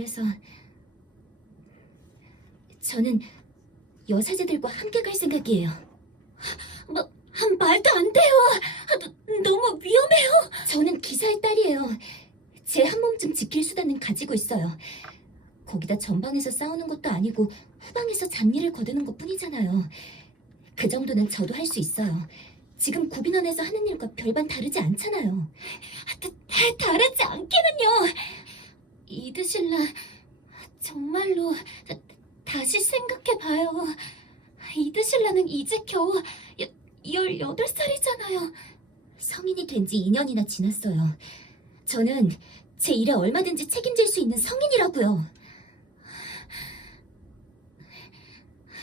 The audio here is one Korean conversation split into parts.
그래서 저는 여사제들과 함께 갈 생각이에요. 뭐, 말도 안 돼요. 아, 너, 너무 위험해요. 저는 기사의 딸이에요. 제 한 몸쯤 지킬 수단은 가지고 있어요. 거기다 전방에서 싸우는 것도 아니고 후방에서 잡일을 거두는 것 뿐이잖아요. 그 정도는 저도 할 수 있어요. 지금 구빈원에서 하는 일과 별반 다르지 않잖아요. 다, 다 다르지 않기는요. 이드실라 정말로 다, 다시 생각해봐요. 이드실라는 이제 겨우 여, 18살이잖아요. 성인이 된 지 2년이나 지났어요. 저는 제 일에 얼마든지 책임질 수 있는 성인이라고요.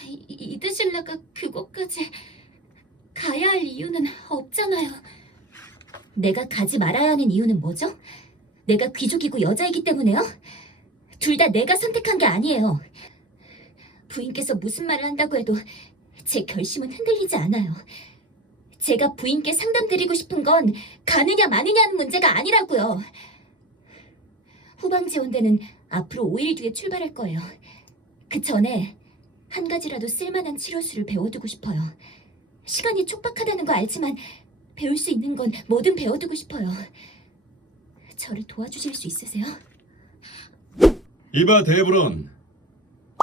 이- 이드실라가 그곳까지 가야 할 이유는 없잖아요. 내가 가지 말아야 하는 이유는 뭐죠? 내가 귀족이고 여자이기 때문에요? 둘 다 내가 선택한 게 아니에요. 부인께서 무슨 말을 한다고 해도 제 결심은 흔들리지 않아요. 제가 부인께 상담드리고 싶은 건 가느냐 마느냐는 문제가 아니라고요. 후방 지원대는 앞으로 5일 뒤에 출발할 거예요. 그 전에 한 가지라도 쓸만한 치료술을 배워두고 싶어요. 시간이 촉박하다는 거 알지만 배울 수 있는 건 뭐든 배워두고 싶어요. 저를 도와주실 수 있으세요? 이봐 데브론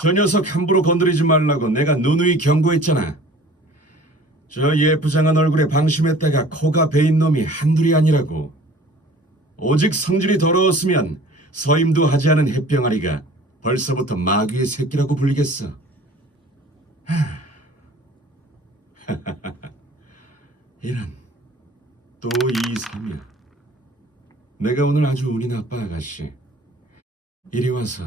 저 녀석 함부로 건드리지 말라고 내가 누누이 경고했잖아 저 예쁘장한 얼굴에 방심했다가 코가 베인 놈이 한둘이 아니라고 오직 성질이 더러웠으면 서임도 하지 않은 햇병아리가 벌써부터 마귀의 새끼라고 불리겠어 하. 이런 또 이 삼이야 내가 오늘 아주 운이 나빠 아가씨 이리 와서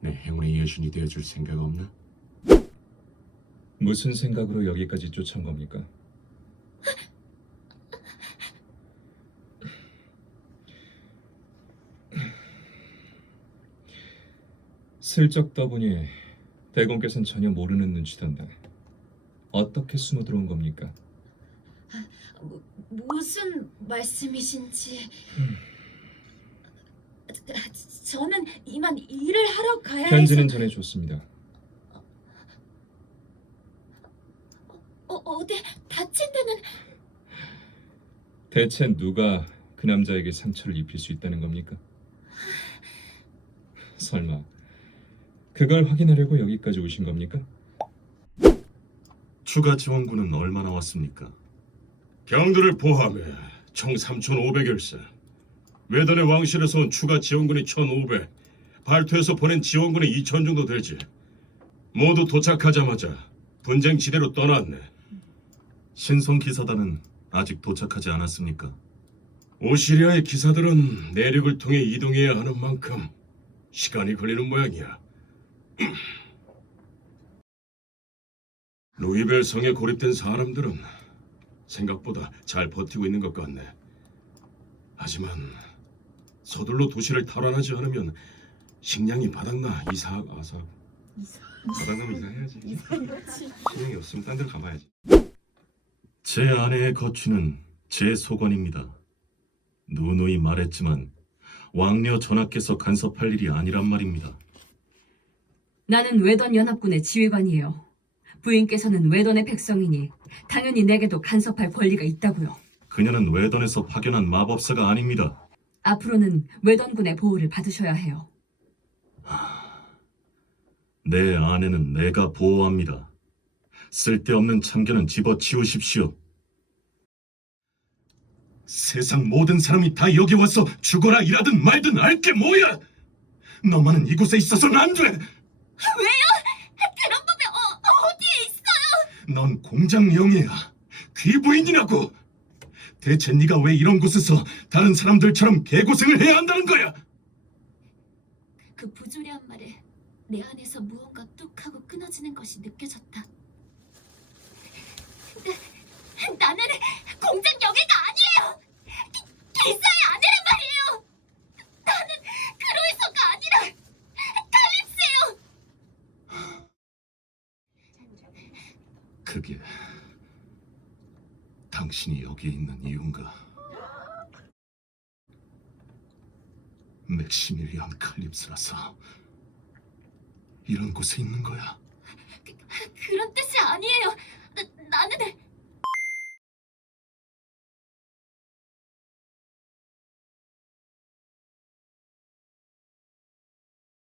내 행운의 여신이 되어줄 생각 없나? 무슨 생각으로 여기까지 쫓아온 겁니까? 슬쩍 떠보니 대공께서는 전혀 모르는 눈치던데 어떻게 숨어 들어온 겁니까? 뭐, 무슨 말씀이신지 저는 이만 일을 하러 가야 편지는 전해줬습니다. 어, 어디 다친 데는 대체 누가 그 남자에게 상처를 입힐 수 있다는 겁니까? 설마 그걸 확인하려고 여기까지 오신 겁니까? 추가 지원군은 얼마나 왔습니까? 병들을 포함해 총 3,500열세. 외단의 왕실에서 온 추가 지원군이 1,500. 발토에서 보낸 지원군이 2,000 정도 되지. 모두 도착하자마자 분쟁 지대로 떠났네. 신성 기사단은 아직 도착하지 않았습니까? 오시리아의 기사들은 내륙을 통해 이동해야 하는 만큼 시간이 걸리는 모양이야. 루이벨 성에 고립된 사람들은 생각보다 잘 버티고 있는 것 같네. 하지만 서둘러 도시를 탈환하지 않으면 식량이 바닥나 이사 아사 바닥나면 이사해야지. 식량이 없으면 딴 데로 가봐야지. 제 아내의 거취는 제 소관입니다. 누누이 말했지만 왕녀 전하께서 간섭할 일이 아니란 말입니다. 나는 외던 연합군의 지휘관이에요. 부인께서는 외던의 백성이니 당연히 내게도 간섭할 권리가 있다고요. 그녀는 외던에서 파견한 마법사가 아닙니다. 앞으로는 외던군의 보호를 받으셔야 해요. 내 아내는 내가 보호합니다. 쓸데없는 참견은 집어치우십시오. 세상 모든 사람이 다 여기 와서 죽어라 일하든 말든 알게 뭐야? 너만은 이곳에 있어서는 안 돼. 어, 어디에 있어? 넌 공장 명예야. 귀부인이라고. 대체 네가 왜 이런 곳에서 다른 사람들처럼 개고생을 해야 한다는 거야? 그 부조리한 말에 내 안에서 무언가 뚝 하고 끊어지는 것이 느껴졌다. 그게 당신이 여기에 있는 이유인가? 맥시밀리안 칼립스라서 이런 곳에 있는 거야. 그, 그런 뜻이 아니에요.